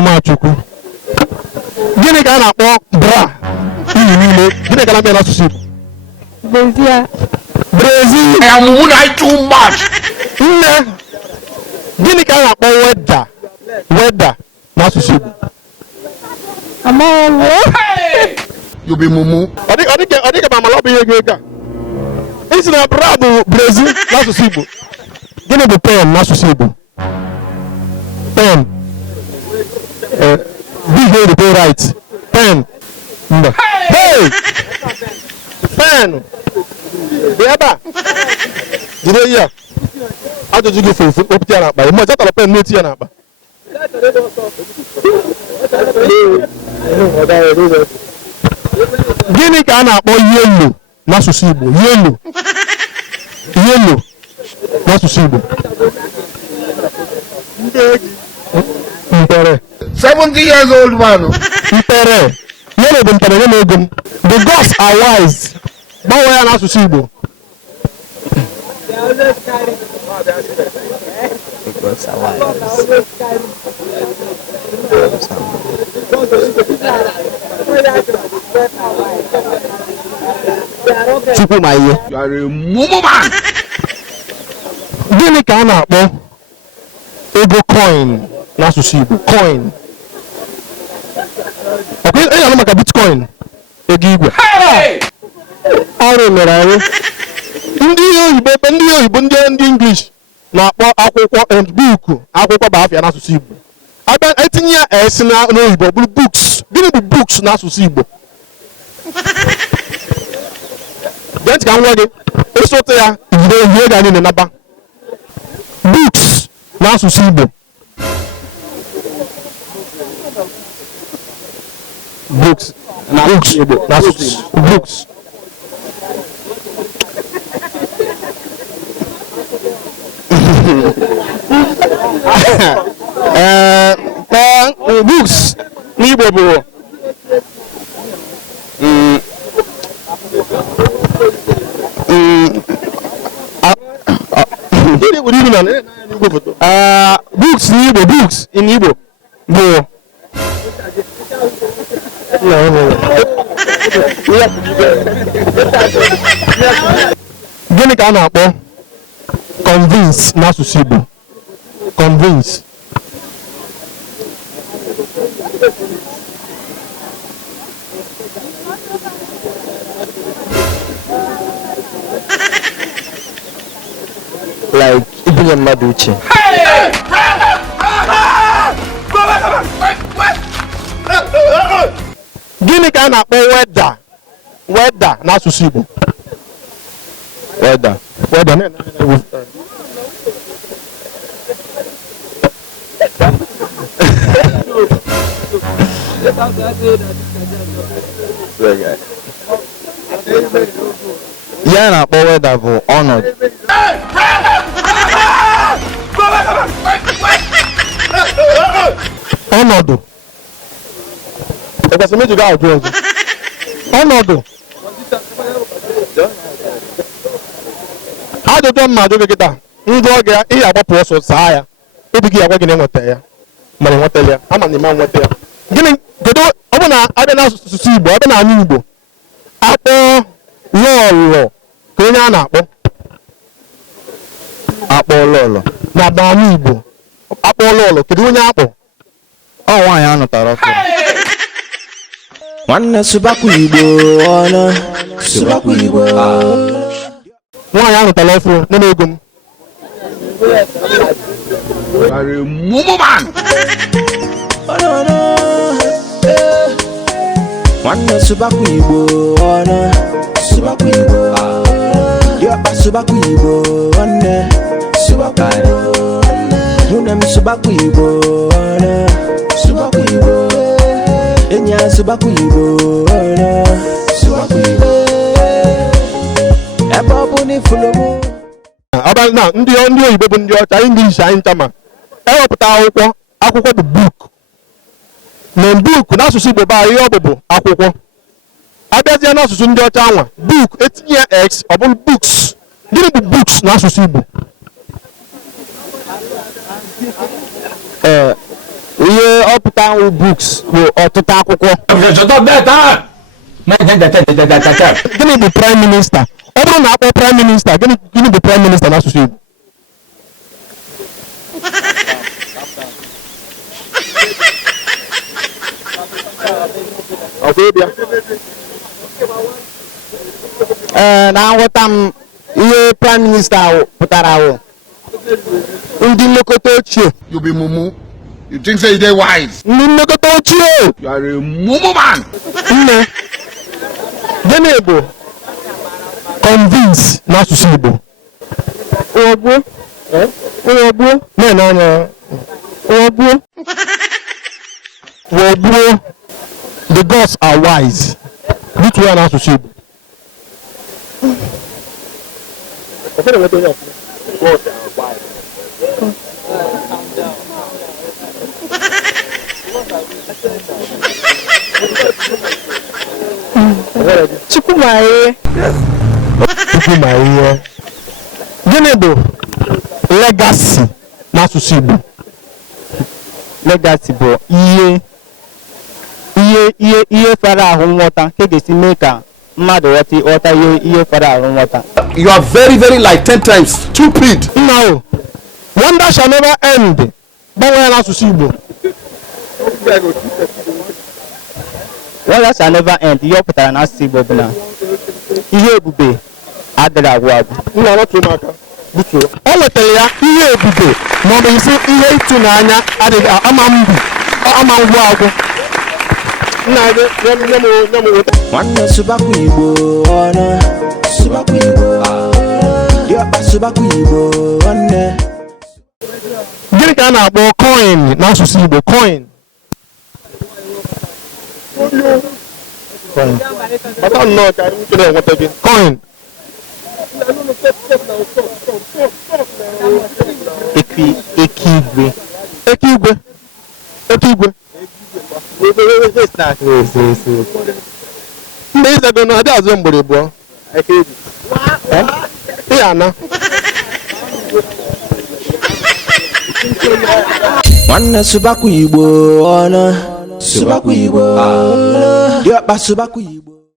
Nwachukwu. Gịnị ka a na-akpọ bra iyi niile? Gịnị ka a na-akpọ n'asụsụ Igbo? Brazil. Too much. Nne, gịnị ka a na-akpọ weda n'asụsụ Igbo? You be mumu. Ọ dịka ma amala ọ bụ ihe ego a. Isi na bra bụ Brazil n'asụsụ Igbo. Gịnị bụ pen n'asụsụ Igbo? Pen. Big way to pay right. Pen. Mba. Hey! Pen. Bịaba. Jide ya. Ajụjụ gị fụrụ opụta ya n'akpa. Mgbe jatara pen n'eti ya n'akpa. Gịnị ka a na-akpọ yelo n'asụsụ Igbo? Yelo n'asụsụ Igbo. Mpere. 70 years old man. Mpere. Yelo bụ mpere nye ego m. The gods are wise. Gbanwee ya n'asụsụ Igbo. Chukwu ma ihe. You are a mumu man. Gịnị ka a na-akpọ ego coin n'asụsụ Igbo? Coin. Ọkwa ị na-anụ maka bitcoin? Ego igwe. Ọrụ mere anyị. Ndị oyibo ndị English na-akpọ akwụkwọ book akwụkwọ bụ afịa n'asụsụ Igbo. Abịa etinye ya esi n'oyibo ọ bụrụ books. Gịnị bụ books n'asụsụ Igbo? Gee ntị ka m gwa gị, ịsụtụ ya ihe ga niile naba. Books n'asụsụ Igbo. Books n'asụsụ Igbo. Books. Books n'Igbo bụ books n'Igbo. Books in Igbo bụ gịnị ka a na-akpọ convince n'asụsụ Igbo? Convince. Like ibunye mmadụ uche. Gịnị ka a na-akpọ weda n'asụsụ Igbo? Weda. Ya na-akpọ weda bụ ọnọdụ. Ọnọdụ. Ekwesịrị m iji gaa ajụ ọzọ. Ọnọdụ. Ajụjụ mma ajụ gị kịta. Ndị oge ya ihe agbapụ ọsọ saa ya. Obi gị agwa gị na-enweta ya. Mana enwetala ya. Ama na ime nweta ya. Gịnị kedu ọ bụ na abịa n'asụsụ Igbo, abịa n'ala Igbo akpọ lọlọ ka onye a na-akpọ akpọ lọlọ na n'ala Igbo akpọ lọlọ kedu onye akpọ? Ọ nwaanyị a nụtara ọkụ. Nwanne subakwa Igbo ọnụ subakwa Igbo. Nwaanyị a nụtara ọfụ nne ego m. You are a mumu man. Nwanne subakwa Igbo ọnụ subakwa Igbo. Diọkpa subakwa Igbo nwanne subakwa Igbo. Nwunye m subakwa Igbo ọnụ subakwa Igbo. Enyi ya subakwa Igbo ọnụ subakwa Igbo. Ebe ọ bụ n'ifulu mụ. Na ndị oyibo bụ ndị ọcha, English anyị nchama ewepụta akwụkwọ bụ book. Na book n'asụsụ Igbo baa ihe ọ bụ akwụkwọ. Abịazie n'asụsụ ndị ọcha anwa book etinye x ọ bụrụ books. Gịnị bụ books n'asụsụ Igbo? Ihe ọ nweta books bụ ọtụtụ akwụkwọ. Gịnị bụ prime minister? Ọ bụrụ na akpọ prime minister, gịnị bụ prime minister n'asụsụ Igbo? Na nghọta m ihe prime minister pụtara bụ ndị nlekọta ochie. You be mumu. You think say you dey wise. Ndị nlekọta ochie. You are a mumu man. Nne, gịnị bụ convince n'asụsụ Igbo? Ghọgbuo. Ghọgbuo. Na-ene anya. Ghọgbuo. Ghọgbuo. The gods are wise. Which one n'asụsụ Igbo? Chukwumarie. Chukwumarie. Gịnị bụ legacy n'asụsụ Igbo? Legacy bụ ihe fara ahụ nghọta nke ga-esi mee ka mmadụ ghọta ihe fara ahụ nghọta. You are very, very like 10 times stupid. No. Wonder shall never end. Gbanwee n'asụsụ Igbo. Wonder shall never end. Ihe ọ pụtara n'asụsụ Igbo bụ na ihe ebube adịrị agwụ agwụ. O wetara ya ihe ebube ma ọ bụ isi ihe ịtụnanya adịghị ama ngwụ agwụ. Nwanne Subakwu Igbo ọnụ. Subakwu Igbo. Diọkpa Subakwu Igbo nwanne. Gịnị ka a na-akpọ coin n'asụsụ Igbo? Coin. Coin. Ekigwe. Ekigwe. Ekigwe. Mgbe ịzago na adị azụ mgbere abụọ. Ihe ana. Nwanne Subakwu Igbo ọnụ. Subakwu Igbo. Diọkpa Subakwu Igbo.